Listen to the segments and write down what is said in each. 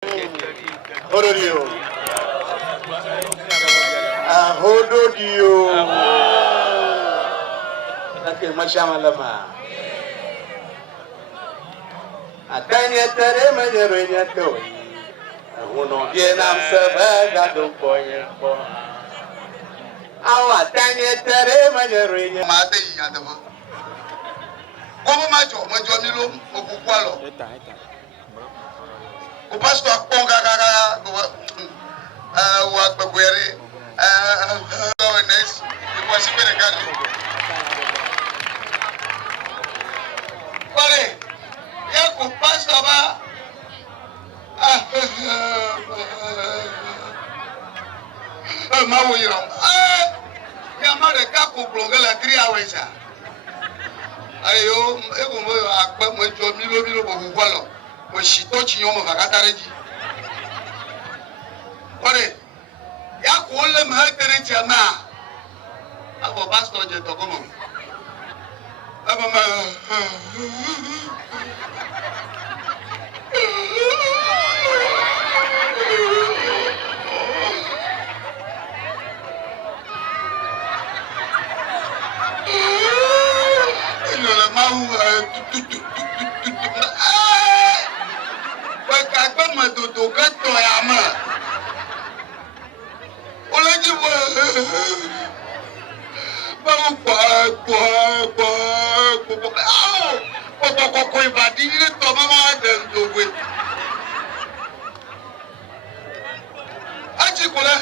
Hododio. Hododio. Lakini mashamalama. Atanya tere manyeronya toi. Uno Vietnam sabaga do boye bo. Awa atanya tere manyeronya. Mate yadabo. Como macho milo okukwalo. O pastor ponga gaga wa bagwere next because he been got Pare ya ko pastor ba ma wo yiro ya ma de ka ko blonga la 3 hours ayo ego mo akpa mo jo milo okukwalo. She touch you over Cataraji. Pare, ya kuole mahatere chama. Abo pastor je tokomo. Abo ma. No la mau Agbemabiese to gato ya ma. Olaji wo. Ba ko ibadi ni to mama dem to we. Aji ko la.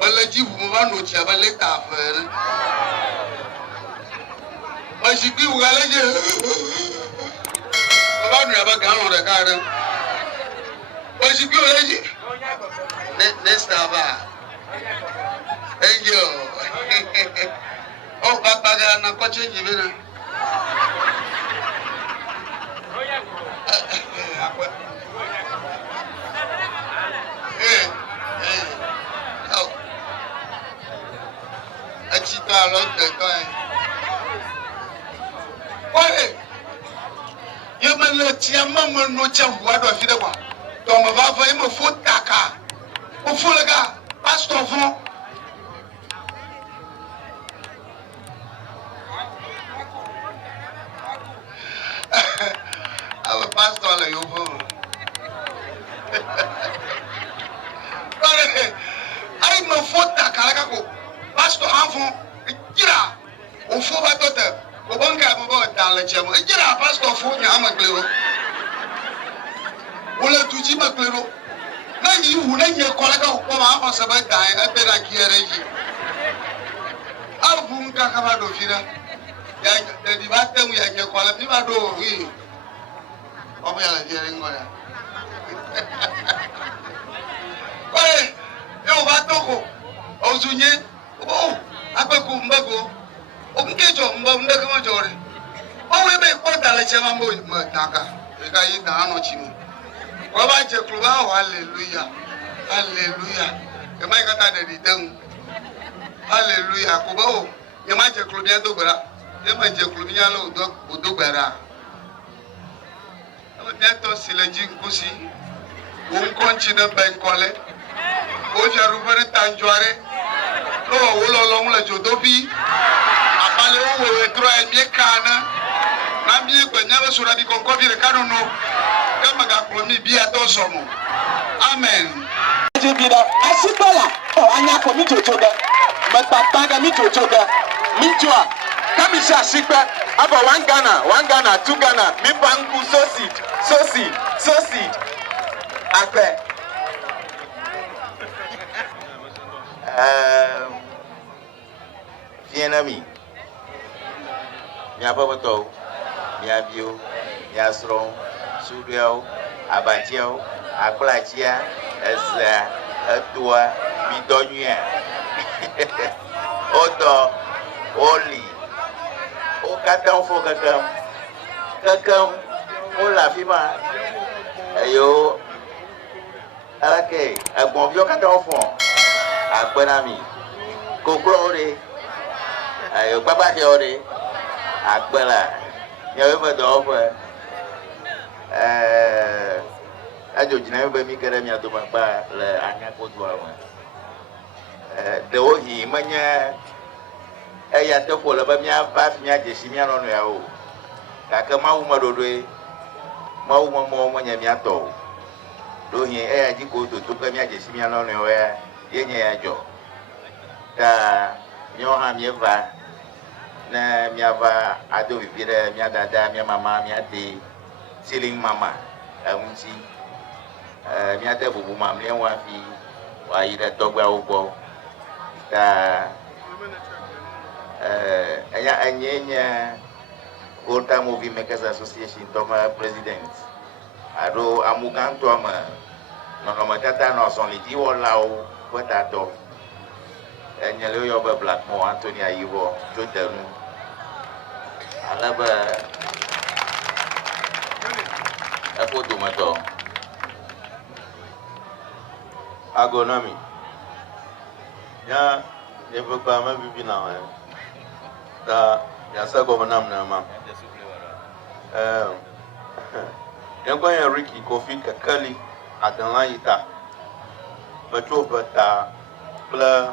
Olaji wo ma no ti aba leta fer. Aji bi wo galeje. About me about Gano the garden. What you go, lady? Next time, thank you. Oh, Papa, I'm not you. Oh, I see a lot of time. What? Let your mamma no jump what of the one. Don't have him a foot taka. Ufulaga, pastor for our pastor, you I'm a foot taka. Pastor Hanfon, Gira, Ufuba daughter. Obanga about Dalacham, a pastor for Yamaglero. Wula tuji maglero. Na you will your colleague of Pama Sabata, I bet I care. I'll boom Kakamado Fina. The dividend we have your quality. We are hearing where. Hey, you Batoko, Ozunye, oh, Abakumbago. Omukejo mbonda kama jore. Owe be kwata la chama mbo mataka. Eka yita ano chimu. Waba je kluba hallelujah. Hallelujah. Kema ikata de ditemu. Hallelujah. Kuba o yema je klubia dogbara. Yema je klubia lo odogbara. O neto sileji nkusi. Unkonchi na benkole. O jarubere tanjware. Lo wolo lo la jodobi. Ale wo etro emie kana na mi gbenya sura di konko bi rekano no kama ga promi bi ato somo amen jibida asibala o anya ko mi jojoga me papa ga mi jojoga mi joa kami sha sikpe abo 1 Ghana 2 Ghana mi panku sausage akpe Vienami. Mia babato, mia bio, mia strong, sudio, abatio, akulachia, eza, atua, midonya. Odo, oli. O kakam fo kakam, o la fima. Ayo, alake, agbonbio kakam fo. Agbemami, kokro ore. Ayo baba ore. Agbela, ya we do over. ajo jina be mi kere mi aduma ba le anya ko do awon de o hi manya ya te ko le ba mi aba mi aje si mi anu ya o ka ka ma wu ma dodo e ma wu mo nya mi ato do hi ya ji ko to ka mi aje si mi anu ya ye nya ya jo ta mi o ha mi va na mi ava ado vivire mi dada mi mama mi ade siling mama aunti mi ade bubu mam le wa fi wa ida togba ugbo ta anyenya Volta Movie Makers Association toma president ado amuganto ama no matata no son liti wala o kwata to enyele yo ba black mo Anthony ayiwo jodanu alaba apo tomato agonomi ya yebba ma bibi na wa da ya sa governor na ma yan ko yan Ricky Kofi Kakali adan ita bato bata bla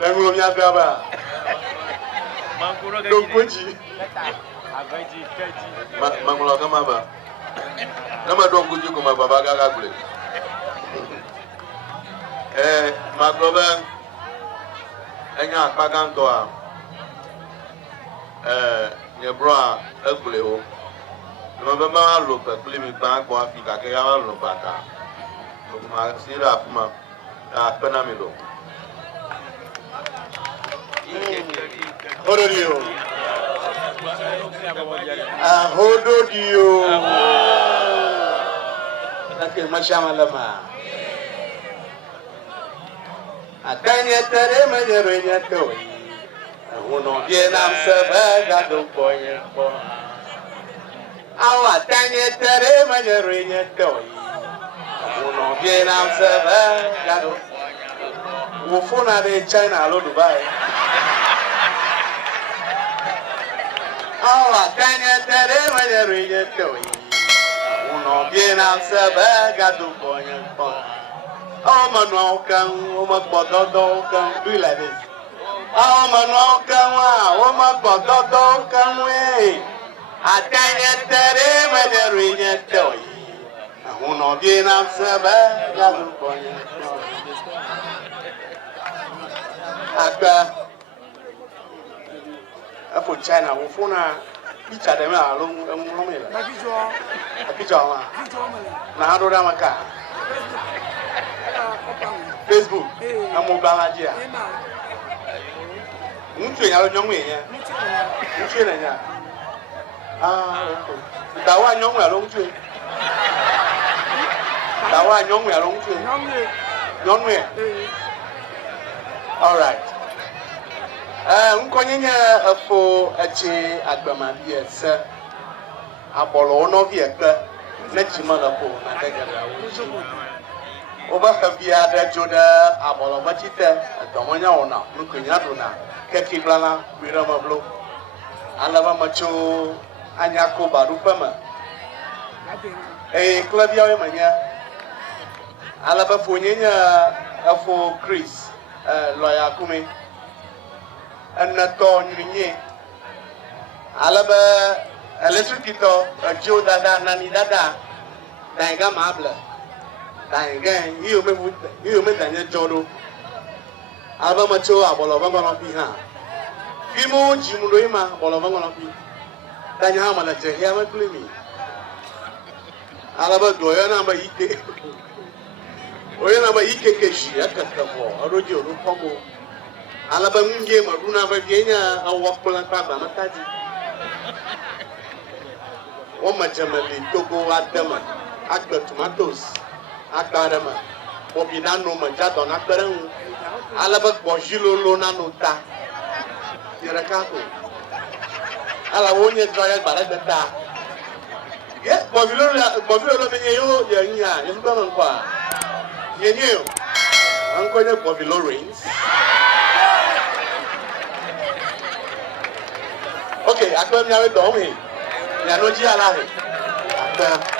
Lengo mi agaba. Dongoji. Mangulo kama ba. Nama dongoji kuma baba gaga kule. Maglobe enya akpaganto a nye bro a ekule ho. No be ma lo pe kule mi pa ko Afrika ke ya lo bata. Ma sira afuma a pena mi lo. Hododio. Hododio. Lakini mashama lama. Atanya tere manyeronya to. Uno vienam seba do poye po. Aw atanya tere manyeronya to. Uno vienam seba do. Wofuna de China lo Dubai. Aw atanya tere manyeronya to. Uno vienam seba do poye po. Oh, Manuel can, oh, my potato can, do like this. Oh, Manuel can, oh, my potato can wait. I can't get there, my dear, read it, tell you. I won't not be enough, sir, I put China, who phone each of them are long, a picture. Now, do that, car. Facebook, I'm Baladia. Mutu ya nyongwe ya. Mutu na ya. Dawa nyongwe ya longtu. Dawa nyongwe ya longtu. Nyongwe. All right. Nkonyenya afo Etse Agbemabiese. Apolo ono viekpe. Na chimana ko na tegara. Oba kabia da joda abolo machite tomonya ona nukunya dona keki blana birama blo alaba macho anyako barupama klabia we manya alaba fonyenya afo Chris lawyer kumi anato nyinye alaba electricito joda da nani dada daiga mabla again, you may Daniel Jodo. Albamacho, Abolovangopi. Fimo, Jimurima, Bolovangopi. Danyama, let's say, Yama Glimi. Alaba Goyana by Ike. Oyana by Ike Keshi, Akatavo, Arojo, Pomo. Alabamge, Maruna Virginia, a walk for Papa, Mataji. One Majamali, Togo, Adama, Akba tomatoes. Akbarama, Bobinano Majado Nakbaran, Alabak Bojilo Lona Nota, Dirakato, Alawonia Dry Baradata, Yeah, Bovilo menye yo yanya, you come on qua. Yenyo. Uncle Bovilo rings. Okay, I come here with Domi. Yanoji Alahi.